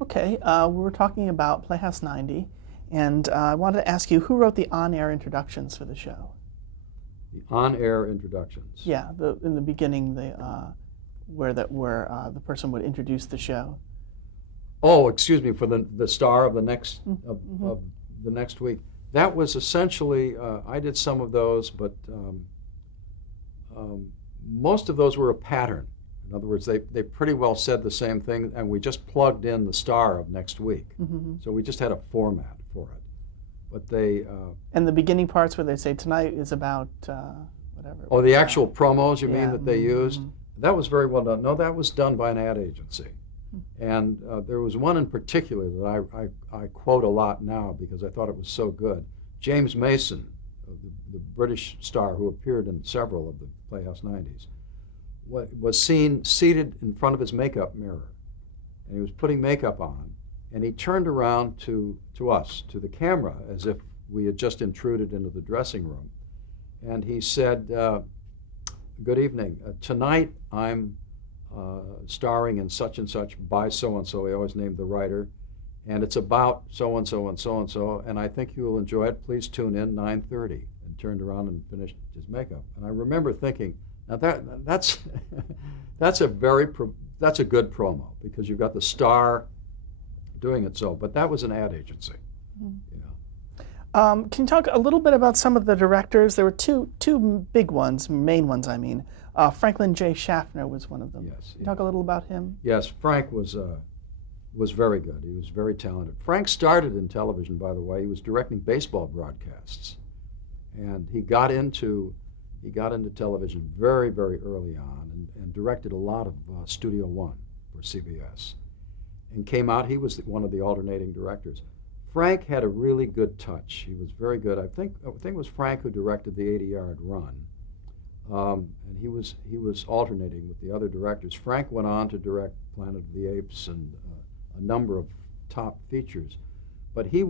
Okay, we were talking about Playhouse 90, and I wanted to ask you who wrote the on-air introductions for the show? The on-air introductions. Yeah, in the beginning, where the person would introduce the show. Oh, excuse me, for the star of the next Mm-hmm. of the next week. That was essentially I did some of those, but um, most of those were a pattern. In other words, they pretty well said the same thing, and we just plugged in the star of next week. Mm-hmm. So we just had a format for it. But they And the beginning parts where they say tonight is about whatever. oh, the actual promos you mean Yeah. that they used? Mm-hmm. That was very well done. No, that was done by an ad agency. And there was one in particular that I quote a lot now because I thought it was so good. James Mason, the British star who appeared in several of the Playhouse 90s, was seen seated in front of his makeup mirror. And he was putting makeup on, and he turned around to us, to the camera, as if we had just intruded into the dressing room. And he said, good evening. Tonight I'm starring in such and such by so-and-so. He always named the writer. And it's about so-and-so and so-and-so, and I think you will enjoy it. Please tune in 9:30. And turned around and finished his makeup. And I remember thinking, now that's that's a that's a good promo because you've got the star doing it so. But that was an ad agency. Mm-hmm. You know. Can you talk a little bit about some of the directors? There were two big ones, main ones, I mean. Franklin J. Schaffner was one of them. Yes. Can you talk a little about him? Yes, Frank was very good. He was very talented. Frank started in television, by the way. He was directing baseball broadcasts, and he got into television very, very early on, and directed a lot of Studio One for CBS, and came out. He was one of the alternating directors. Frank had a really good touch. He was very good. I think it was Frank who directed the 80-yard run, and he was alternating with the other directors. Frank went on to direct Planet of the Apes and a number of top features, but he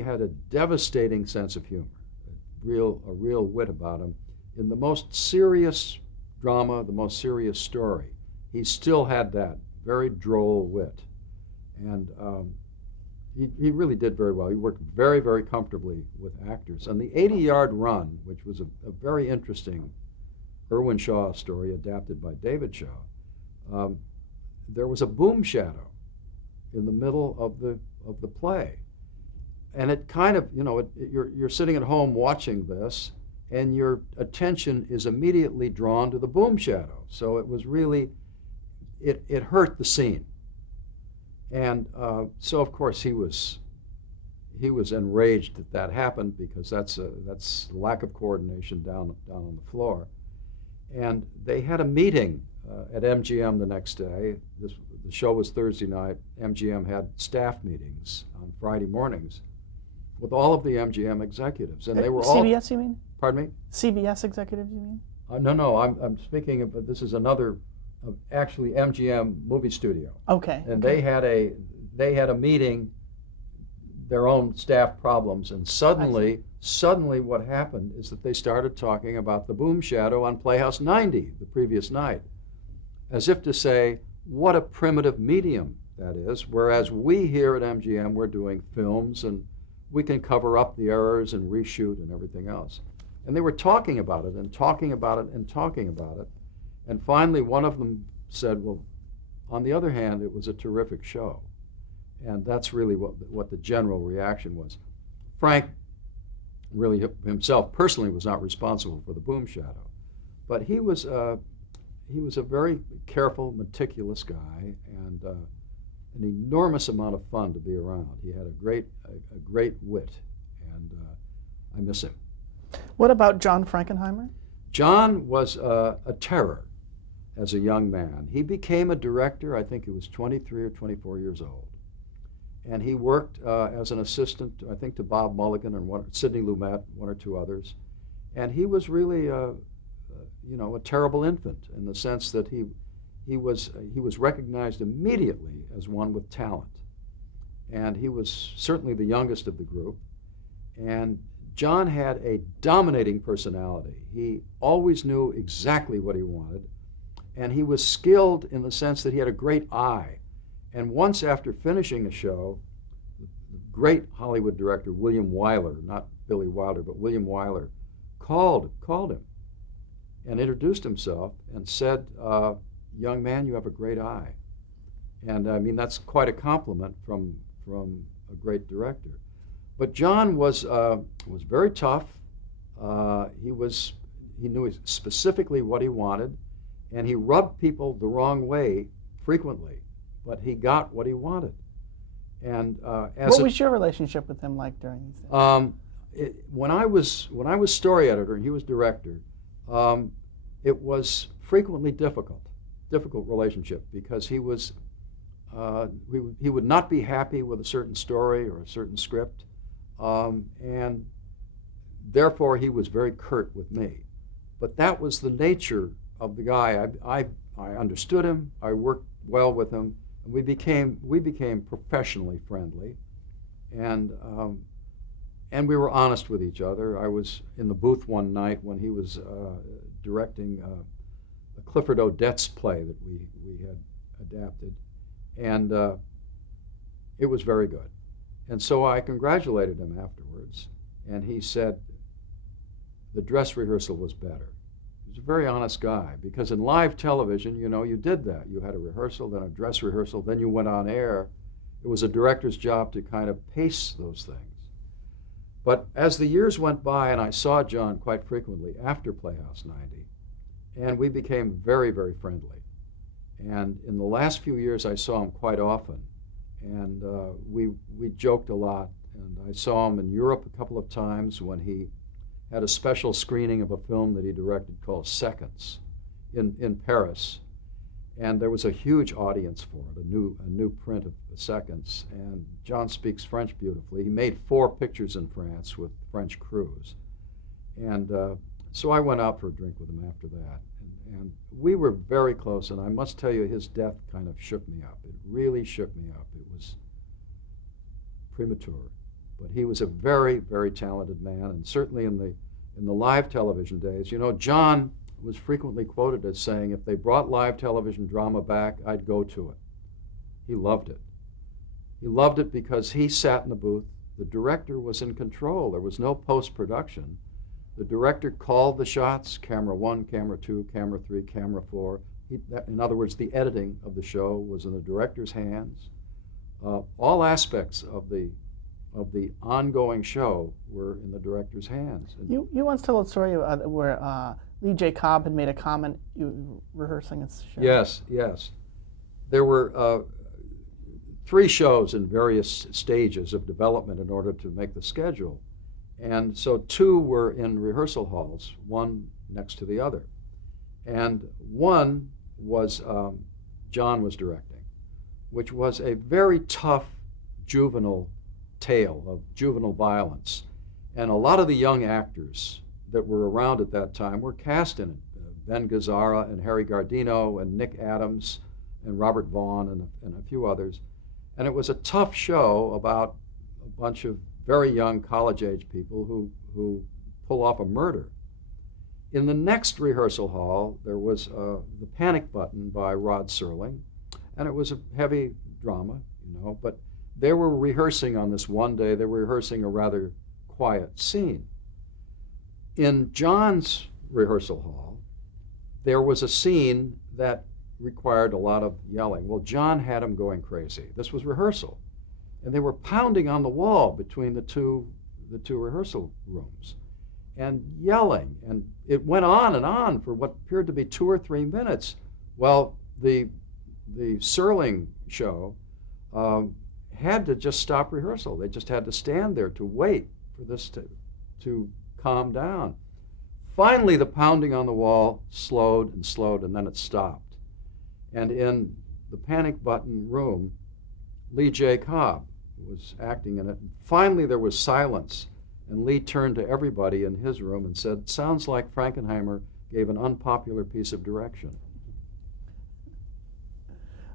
had a devastating sense of humor, a real wit about him. In the most serious drama, the most serious story, he still had that very droll wit, and he really did very well. He worked very, very comfortably with actors. And the 80-yard run, which was a very interesting Irwin Shaw story adapted by David Shaw, there was a boom shadow in the middle of the play. And it kind of, you're sitting at home watching this, and your attention is immediately drawn to the boom shadow. So it was really, it hurt the scene. And so, of course, he was enraged that happened because that's lack of coordination down on the floor. And they had a meeting at MGM the next day. The show was Thursday night. MGM had staff meetings on Friday mornings with all of the MGM executives, and they were all CBS, you mean? Pardon me? CBS executives, you mean? No. I'm speaking of this is another. Actually, MGM movie studio. Okay. And okay. they had a meeting, their own staff problems, and suddenly what happened is that they started talking about the boom shadow on Playhouse 90 the previous night, as if to say, what a primitive medium that is, whereas we here at MGM, we're doing films and we can cover up the errors and reshoot and everything else. And they were talking about it and talking about it and talking about it. And finally, one of them said, well, on the other hand, it was a terrific show. And that's really what the general reaction was. Frank really himself personally was not responsible for the boom shadow. But he was a very careful, meticulous guy, and an enormous amount of fun to be around. He had a great wit, and I miss him. What about John Frankenheimer? John was a terror as a young man. He became a director, I think he was 23 or 24 years old. And he worked as an assistant, I think, to Bob Mulligan and Sidney Lumet, one or two others. And he was really, a terrible infant in the sense that he was recognized immediately as one with talent. And he was certainly the youngest of the group. And John had a dominating personality. He always knew exactly what he wanted. And he was skilled in the sense that he had a great eye. And once after finishing a show, the great Hollywood director William Wyler, not Billy Wilder, but William Wyler, called him and introduced himself and said, young man, you have a great eye. And I mean, that's quite a compliment from a great director. But John was very tough. He knew specifically what he wanted, and he rubbed people the wrong way frequently, but he got what he wanted. And what was your relationship with him like during these days? When I was story editor and he was director, it was frequently difficult relationship, because he would not be happy with a certain story or a certain script, and therefore he was very curt with me. But that was the nature of the guy. I understood him. I worked well with him. And we became professionally friendly, and we were honest with each other. I was in the booth one night when he was directing a Clifford Odets play that we had adapted, and it was very good. And so I congratulated him afterwards, and he said the dress rehearsal was better. He was a very honest guy, because in live television, you know, you did that. You had a rehearsal, then a dress rehearsal, then you went on air. It was a director's job to kind of pace those things. But as the years went by, and I saw John quite frequently after Playhouse 90, and we became very, very friendly. And in the last few years, I saw him quite often, and we joked a lot. And I saw him in Europe a couple of times when he had a special screening of a film that he directed called Seconds in Paris. And there was a huge audience for it, a new print of Seconds. And John speaks French beautifully. He made 4 pictures in France with French crews. And so I went out for a drink with him after that. And we were very close, and I must tell you, his death kind of shook me up. It really shook me up. It was premature. But he was a very, very talented man, and certainly in the live television days, you know, John was frequently quoted as saying, if they brought live television drama back, I'd go to it. He loved it. He loved it because he sat in the booth. The director was in control. There was no post-production. The director called the shots, camera 1, camera 2, camera 3, camera 4. In other words, the editing of the show was in the director's hands. All aspects of the ongoing show were in the director's hands. You once told a story where Lee J. Cobb had made a comment you rehearsing a show. Yes. There were 3 shows in various stages of development in order to make the schedule. And so 2 were in rehearsal halls, one next to the other. And one was John was directing, which was a very tough juvenile tale of juvenile violence. And a lot of the young actors that were around at that time were cast in it. Ben Gazzara and Harry Gardino and Nick Adams and Robert Vaughn and a few others. And it was a tough show about a bunch of very young college-age people who pull off a murder. In the next rehearsal hall, there was The Panic Button by Rod Serling, and it was a heavy drama, you know, but they were rehearsing on this one day, they were rehearsing a rather quiet scene. In John's rehearsal hall, there was a scene that required a lot of yelling. Well, John had him going crazy. This was rehearsal. And they were pounding on the wall between the two rehearsal rooms and yelling. And it went on and on for what appeared to be 2 or 3 minutes. Well, the Serling show had to just stop rehearsal. They just had to stand there to wait for this to calm down. Finally, the pounding on the wall slowed, and then it stopped. And in the Panic Button room, Lee J. Cobb was acting in it. Finally, there was silence, and Lee turned to everybody in his room and said, sounds like Frankenheimer gave an unpopular piece of direction.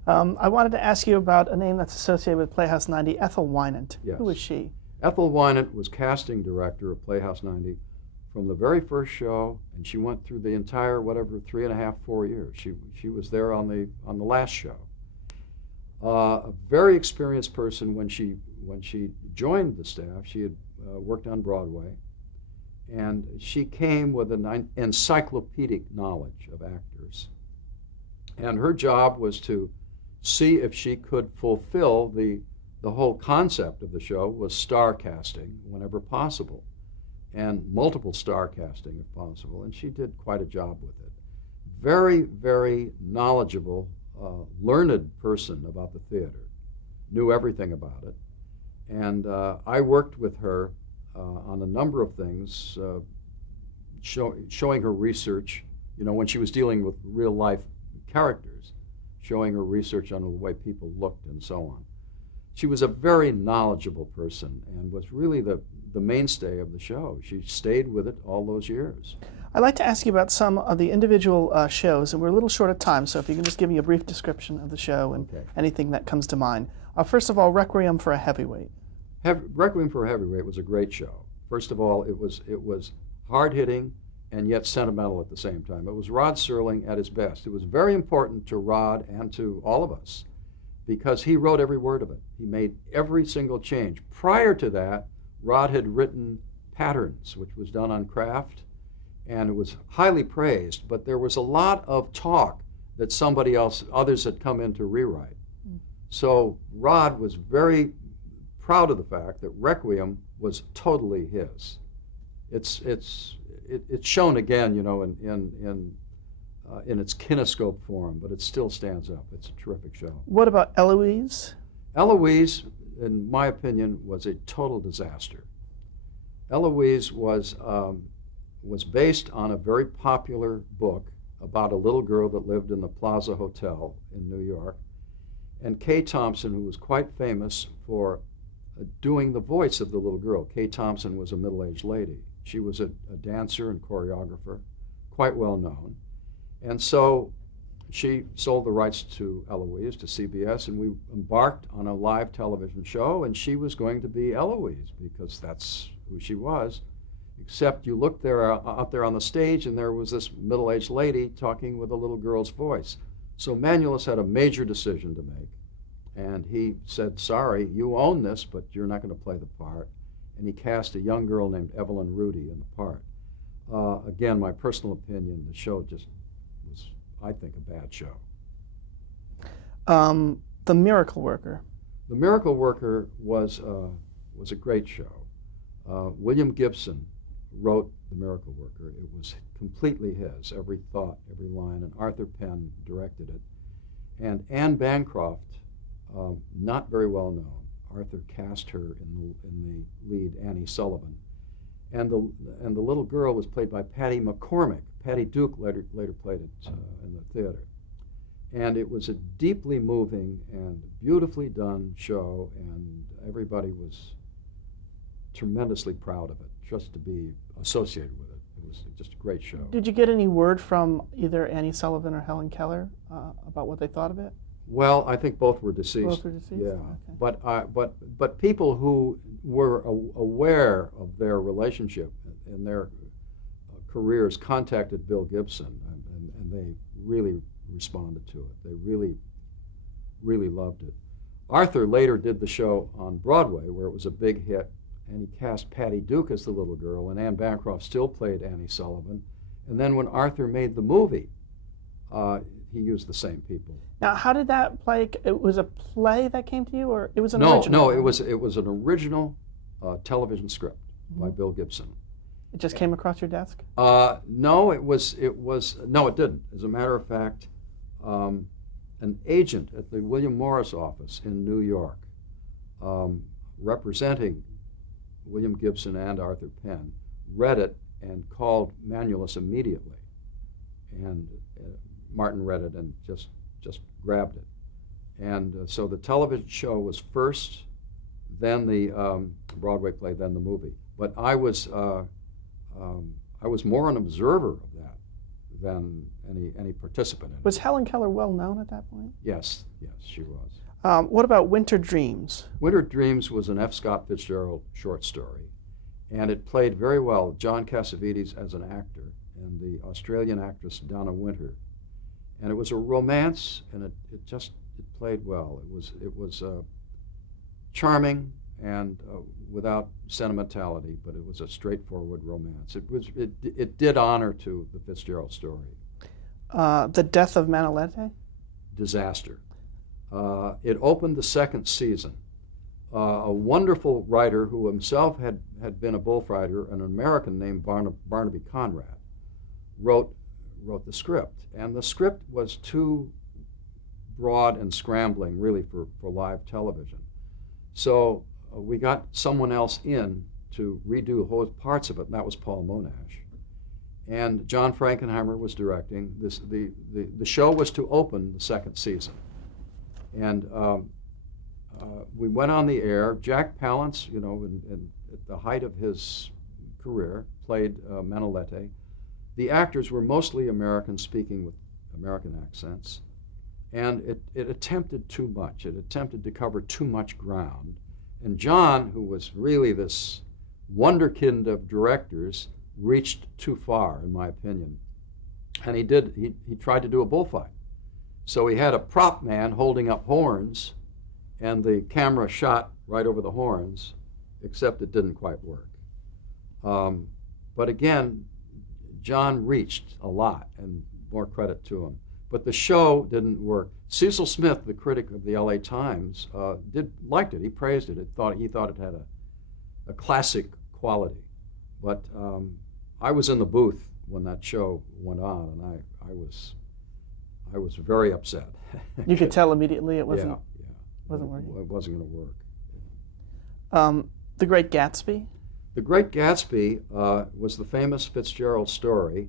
I wanted to ask you about a name that's associated with Playhouse 90, Ethel Wynant. Yes. Who was she? Ethel Wynant was casting director of Playhouse 90 from the very first show, and she went through the entire, 3.5, 4 years. She was there on the last show. A very experienced person when she joined the staff. She had worked on Broadway, and she came with an encyclopedic knowledge of actors. And her job was to see if she could fulfill the whole concept of the show was star casting whenever possible, and multiple star casting if possible. And she did quite a job with it. Very, very knowledgeable, learned person about the theater, knew everything about it. And I worked with her on a number of things, showing her research, when she was dealing with real life characters, showing her research on the way people looked and so on. She was a very knowledgeable person and was really the mainstay of the show. She stayed with it all those years. I'd like to ask you about some of the individual shows, and we're a little short of time, so if you can just give me a brief description of the show and anything that comes to mind. First of all, Requiem for a Heavyweight. Requiem for a Heavyweight was a great show. First of all, it was hard-hitting and yet sentimental at the same time. It was Rod Serling at his best. It was very important to Rod and to all of us because he wrote every word of it. He made every single change. Prior to that, Rod had written Patterns, which was done on Kraft, and it was highly praised, but there was a lot of talk that others had come in to rewrite. So Rod was very proud of the fact that Requiem was totally his. It's shown again, in its kinescope form, but it still stands up. It's a terrific show. What about Eloise? Eloise, in my opinion, was a total disaster. Eloise was based on a very popular book about a little girl that lived in the Plaza Hotel in New York. And Kay Thompson, who was quite famous for doing the voice of the little girl. Kay Thompson was a middle-aged lady. She was a dancer and choreographer, quite well known. And so she sold the rights to Eloise, to CBS, and we embarked on a live television show, and she was going to be Eloise because that's who she was. Except you looked out there on the stage, and there was this middle-aged lady talking with a little girl's voice. So Manulis had a major decision to make. And he said, sorry, you own this, but you're not going to play the part. And he cast a young girl named Evelyn Rudy in the part. Again, my personal opinion, the show just was, I think, a bad show. The Miracle Worker. The Miracle Worker was a great show. William Gibson wrote The Miracle Worker. It was completely his, every thought, every line, and Arthur Penn directed it. And Anne Bancroft, not very well known. Arthur cast her in the lead, Annie Sullivan, and the little girl was played by Patty McCormick. Patty Duke later played it in the theater, and it was a deeply moving and beautifully done show, and everybody was tremendously proud of it, just to be associated with it. It was just a great show. Did you get any word from either Annie Sullivan or Helen Keller about what they thought of it? Well, I think both were deceased. Both were deceased? Yeah, Okay. but people who were aware of their relationship and their careers contacted Bill Gibson, and they really responded to it. They really, really loved it. Arthur later did the show on Broadway, where it was a big hit, and he cast Patty Duke as the little girl, and Anne Bancroft still played Annie Sullivan. And then when Arthur made the movie, he used the same people. Now, how did that play? It was a play that came to you, or it was an No, original? no, it was an original television script by Bill Gibson. It just came across your desk? No, it didn't. As a matter of fact, an agent at the William Morris office in New York, representing William Gibson and Arthur Penn, read it and called Manulis immediately. And Martin read it and just grabbed it. And so the television show was first, then the Broadway play, then the movie. But I was more an observer of that than any participant in it. Was Helen Keller well known at that point? Yes, she was. What about Winter Dreams? Winter Dreams was an F. Scott Fitzgerald short story, and it played very well. John Cassavetes as an actor and the Australian actress Donna Winter. And it was a romance, and it just played well. It was charming and without sentimentality, but it was a straightforward romance. It did honor to the Fitzgerald story. The Death of Manolete? Disaster. It opened the second season. A wonderful writer who himself had been a bullfighter, an American named Barnaby Conrad, wrote the script. And the script was too broad and scrambling, really, for live television. So we got someone else in to redo whole parts of it, and that was Paul Monash. And John Frankenheimer was directing. The show was to open the second season. And we went on the air. Jack Palance, at the height of his career, played Manolete. The actors were mostly American, speaking with American accents. And it attempted too much. It attempted to cover too much ground. And John, who was really this wonderkind of directors, reached too far, in my opinion. And he tried to do a bullfight. So he had a prop man holding up horns, and the camera shot right over the horns, except it didn't quite work. But again, John reached a lot, and more credit to him. But the show didn't work. Cecil Smith, the critic of the LA Times, liked it. He praised it. He thought it had a classic quality. But I was in the booth when that show went on, and I was very upset. You could tell immediately it wasn't wasn't working. It wasn't going to work. The Great Gatsby? The Great Gatsby was the famous Fitzgerald story.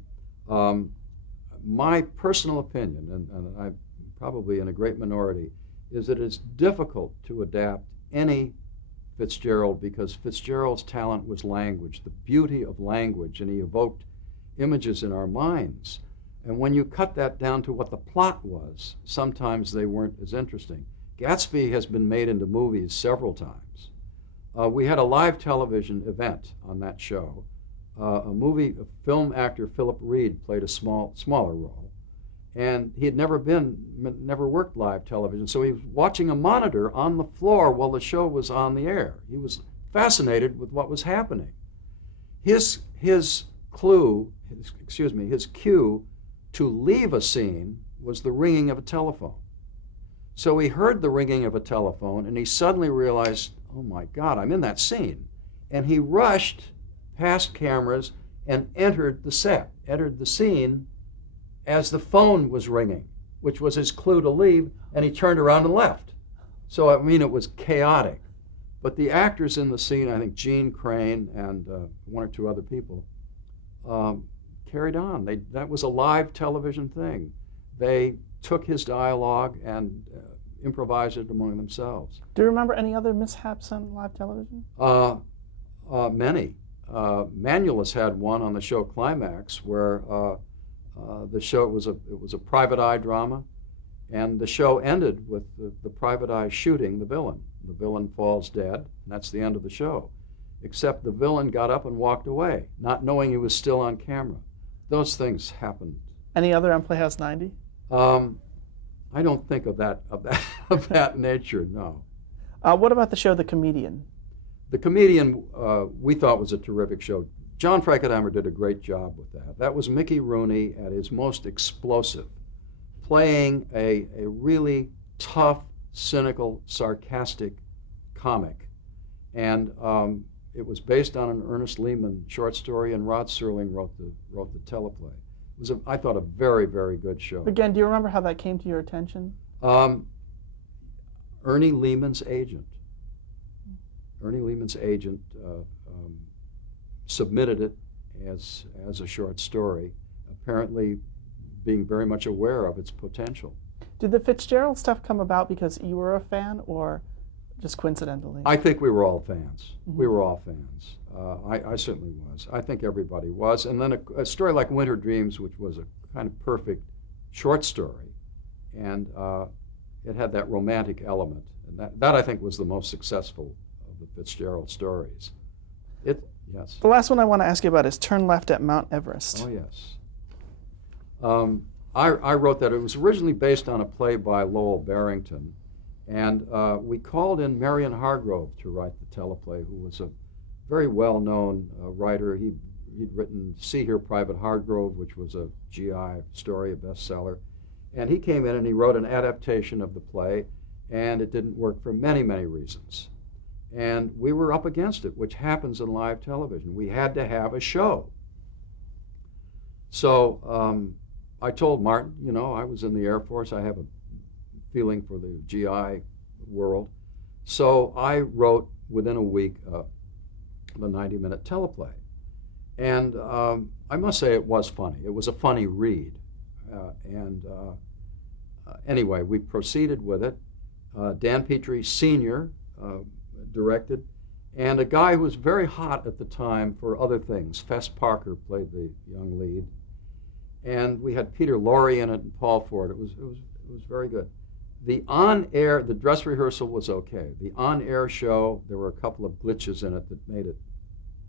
My personal opinion, and I'm probably in a great minority, is that it's difficult to adapt any Fitzgerald because Fitzgerald's talent was language, the beauty of language, and he evoked images in our minds. And when you cut that down to what the plot was, sometimes they weren't as interesting. Gatsby has been made into movies several times. We had a live television event on that show. A film actor, Philip Reed, played a smaller role. And he had never worked live television, so he was watching a monitor on the floor while the show was on the air. He was fascinated with what was happening. His cue to leave a scene was the ringing of a telephone. So he heard the ringing of a telephone, and he suddenly realized, oh my God, I'm in that scene. And he rushed past cameras and entered the scene as the phone was ringing, which was his clue to leave, and he turned around and left. So, I mean, it was chaotic. But the actors in the scene, I think Gene Crane and one or two other people, carried on. That was a live television thing. They took his dialogue and improvised it among themselves. Do you remember any other mishaps on live television? Many. Manulis had one on the show Climax where the show was a private eye drama, and the show ended with the private eye shooting the villain. The villain falls dead, and that's the end of the show. Except the villain got up and walked away, not knowing he was still on camera. Those things happened. Any other on Playhouse 90? I don't think of that nature. No. What about the show The Comedian? The Comedian we thought was a terrific show. John Frankenheimer did a great job with that. That was Mickey Rooney at his most explosive, playing a really tough, cynical, sarcastic comic. And it was based on an Ernest Lehman short story, and Rod Serling wrote the teleplay. It was, I thought, a very, very good show. Again, do you remember how that came to your attention? Ernie Lehman's agent. Ernie Lehman's agent submitted it as a short story, apparently being very much aware of its potential. Did the Fitzgerald stuff come about because you were a fan, or just coincidentally? I think we were all fans. Mm-hmm. We were all fans. I certainly was. I think everybody was. And then a story like Winter Dreams, which was a kind of perfect short story, and it had that romantic element. And that I think was the most successful of the Fitzgerald stories. Yes. The last one I want to ask you about is Turn Left at Mount Everest. Oh, yes. I wrote that. It was originally based on a play by Lowell Barrington, and we called in Marion Hargrove to write the teleplay, who was a very well-known writer. He'd written See Here, Private Hargrove, which was a GI story, a bestseller. And he came in and he wrote an adaptation of the play, and it didn't work for many, many reasons. And we were up against it, which happens in live television. We had to have a show. So I told Martin, you know, I was in the Air Force. I have a feeling for the GI world. So I wrote, within a week, the 90-minute teleplay. And I must say it was funny. It was a funny read. Anyway, we proceeded with it. Dan Petrie Sr. Directed, and a guy who was very hot at the time for other things. Fess Parker played the young lead. And we had Peter Lorre in it and Paul Ford. It was very good. The on-air, the dress rehearsal was okay. The on-air show, there were a couple of glitches in it that made it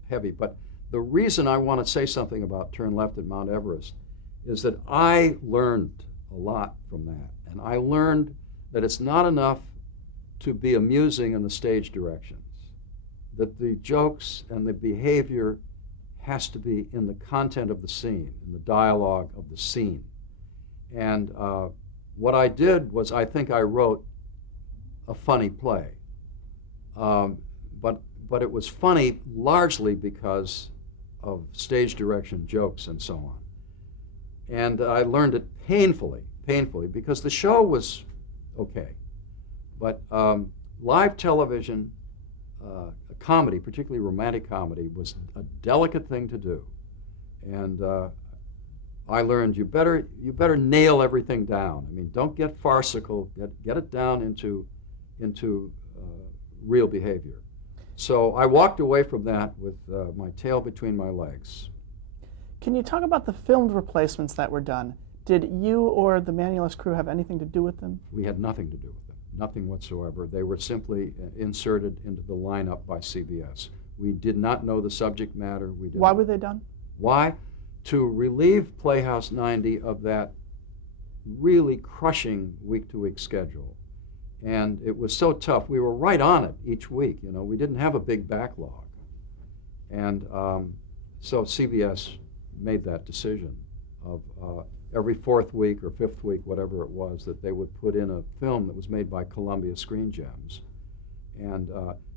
heavy. But the reason I want to say something about Turn Left at Mount Everest is that I learned a lot from that. And I learned that it's not enough to be amusing in the stage directions, that the jokes and the behavior has to be in the content of the scene, in the dialogue of the scene. And what I did was, I think I wrote a funny play. But it was funny largely because of stage direction jokes and so on. And I learned it painfully, because the show was okay. But live television, a comedy, particularly romantic comedy, was a delicate thing to do. And I learned you better nail everything down. I mean, don't get farcical. Get it down into real behavior. So I walked away from that with my tail between my legs. Can you talk about the filmed replacements that were done? Did you or the Manulus crew have anything to do with them? We had nothing to do with them, nothing whatsoever. They were simply inserted into the lineup by CBS. We did not know the subject matter. Why were they done? Why? To relieve Playhouse 90 of that really crushing week-to-week schedule. And it was so tough. We were right on it each week. You know, we didn't have a big backlog. And so CBS made that decision of every fourth week or fifth week, whatever it was, that they would put in a film that was made by Columbia Screen Gems. And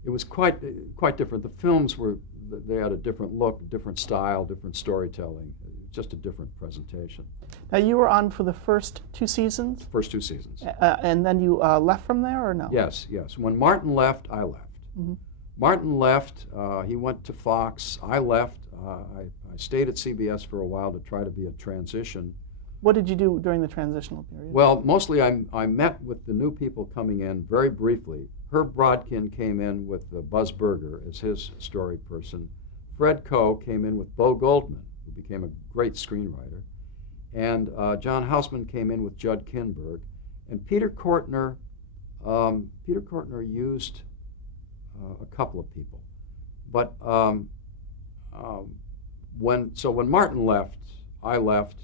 it was quite different. The films they had a different look, different style, different storytelling, just a different presentation. Now, you were on for the first two seasons? First two seasons. And then you left from there, or no? Yes. When Martin left, I left. Mm-hmm. Martin left, he went to Fox. I left. I stayed at CBS for a while to try to be a transition. What did you do during the transitional period? Well, mostly I met with the new people coming in very briefly. Herb Brodkin came in with Buzz Berger as his story person. Fred Coe came in with Bo Goldman, who became a great screenwriter. And John Houseman came in with Judd Kinberg. And Peter Kortner used a couple of people. But when Martin left, I left.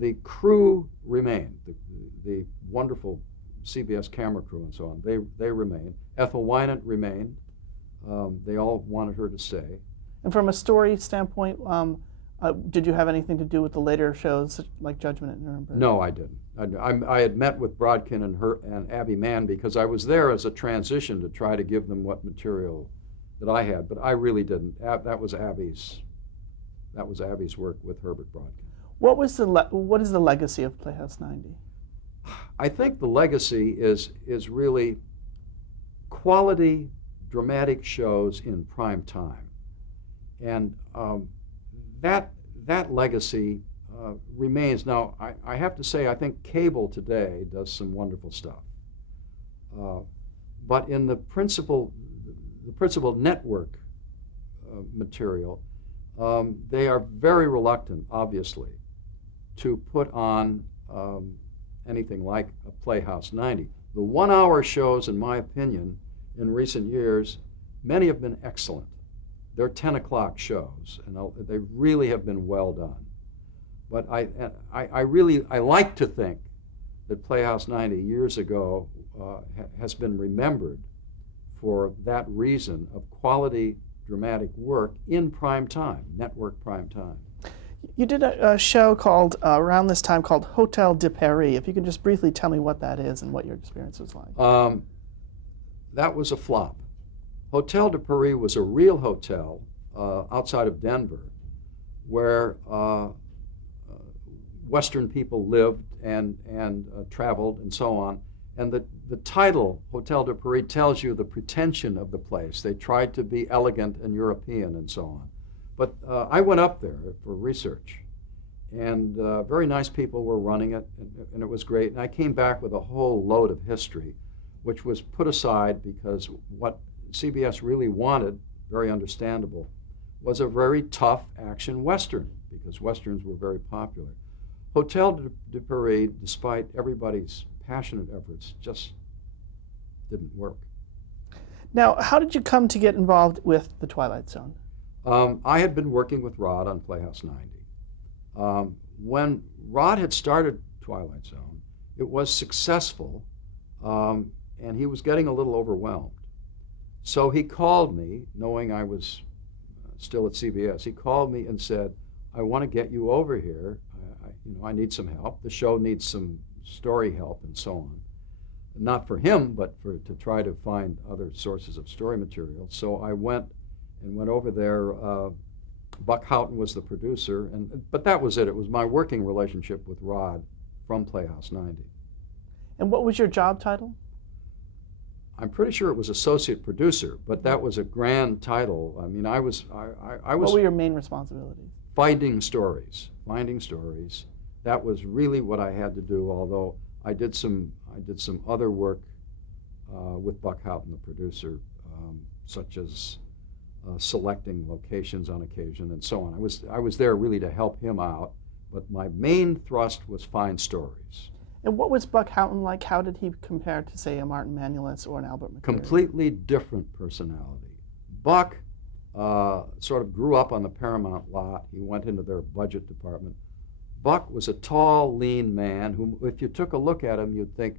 The crew remained, the wonderful CBS camera crew and so on. They remained. Ethel Wynant remained. They all wanted her to stay. And from a story standpoint, did you have anything to do with the later shows like Judgment at Nuremberg? No, I didn't. I had met with Brodkin and Abby Mann because I was there as a transition to try to give them what material that I had, but I really didn't. That was Abby's work with Herbert Brodkin. What is the legacy of Playhouse 90? I think the legacy is really quality dramatic shows in prime time, and that legacy remains. Now, I have to say, I think cable today does some wonderful stuff, but in the principal network material, they are very reluctant, obviously, to put on anything like a Playhouse 90. The 1-hour shows, in my opinion, in recent years, many have been excellent. They're 10 o'clock shows, and they really have been well done. But I really like to think that Playhouse 90 years ago has been remembered for that reason of quality dramatic work in prime time, network prime time. You did a show called, around this time, called Hotel de Paris. If you can just briefly tell me what that is and what your experience was like. That was a flop. Hotel de Paris was a real hotel outside of Denver where Western people lived and traveled and so on. And the title, Hotel de Paris, tells you the pretension of the place. They tried to be elegant and European and so on. But I went up there for research, and very nice people were running it, and it was great. And I came back with a whole load of history, which was put aside because what CBS really wanted, very understandable, was a very tough action Western, because Westerns were very popular. Hotel de Paris, despite everybody's passionate efforts, just didn't work. Now, how did you come to get involved with The Twilight Zone? I had been working with Rod on Playhouse 90. When Rod had started Twilight Zone, it was successful, and he was getting a little overwhelmed. So he called me, knowing I was still at CBS. He called me and said, I want to get you over here. I need some help. The show needs some story help and so on. Not for him, but to try to find other sources of story material. So I went over there. Buck Houghton was the producer, but that was it. It was my working relationship with Rod from Playhouse 90. And what was your job title? I'm pretty sure it was associate producer, but that was a grand title. I mean, I was. What were your main responsibilities? Finding stories. That was really what I had to do. Although I did some other work with Buck Houghton, the producer, such as selecting locations on occasion and so on. I was there really to help him out, but my main thrust was find stories. And what was Buck Houghton like? How did he compare to, say, a Martin Manulis or an Albert McCreary? Completely different personality. Buck sort of grew up on the Paramount lot. He went into their budget department. Buck was a tall, lean man who, if you took a look at him, you'd think,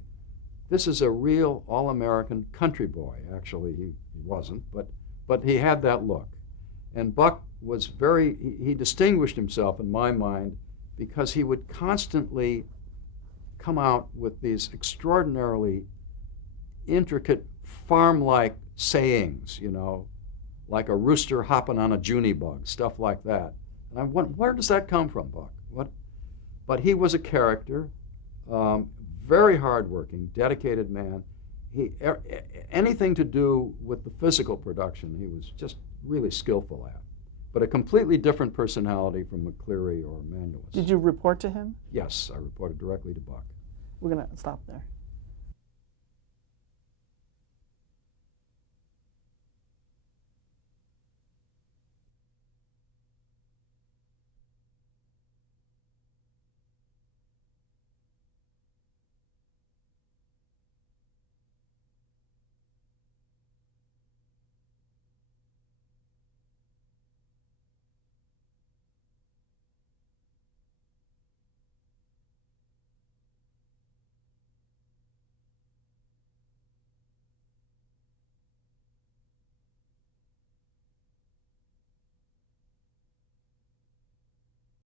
this is a real all-American country boy. Actually, he wasn't, but he had that look. And Buck was he distinguished himself in my mind because he would constantly come out with these extraordinarily intricate farm-like sayings, like a rooster hopping on a Junie bug, stuff like that. And I went, where does that come from, Buck? But he was a character, very hardworking, dedicated man. Anything to do with the physical production, he was just really skillful at. But a completely different personality from McCleary or Manulis. Did you report to him? Yes, I reported directly to Buck. We're going to stop there.